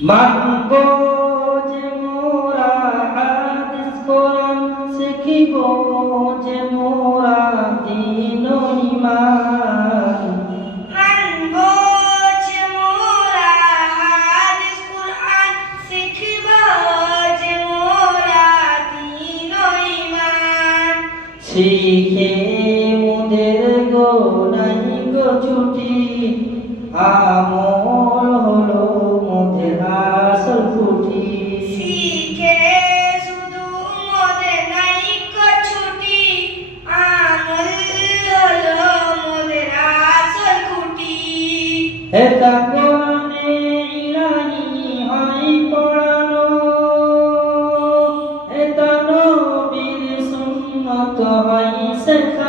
মানব যে মোরা হাদিস কোরআন শিখিব যে মোরা দিন ইমান মানব যে মোরা হাদিস কুরআন শিখিব যে মোরা দিন ঈমান। শিখে মোদের গো নাই গো ছুটি আমো Esta cola neira ni niña y por ano, esta novia de su finotaba y enseja.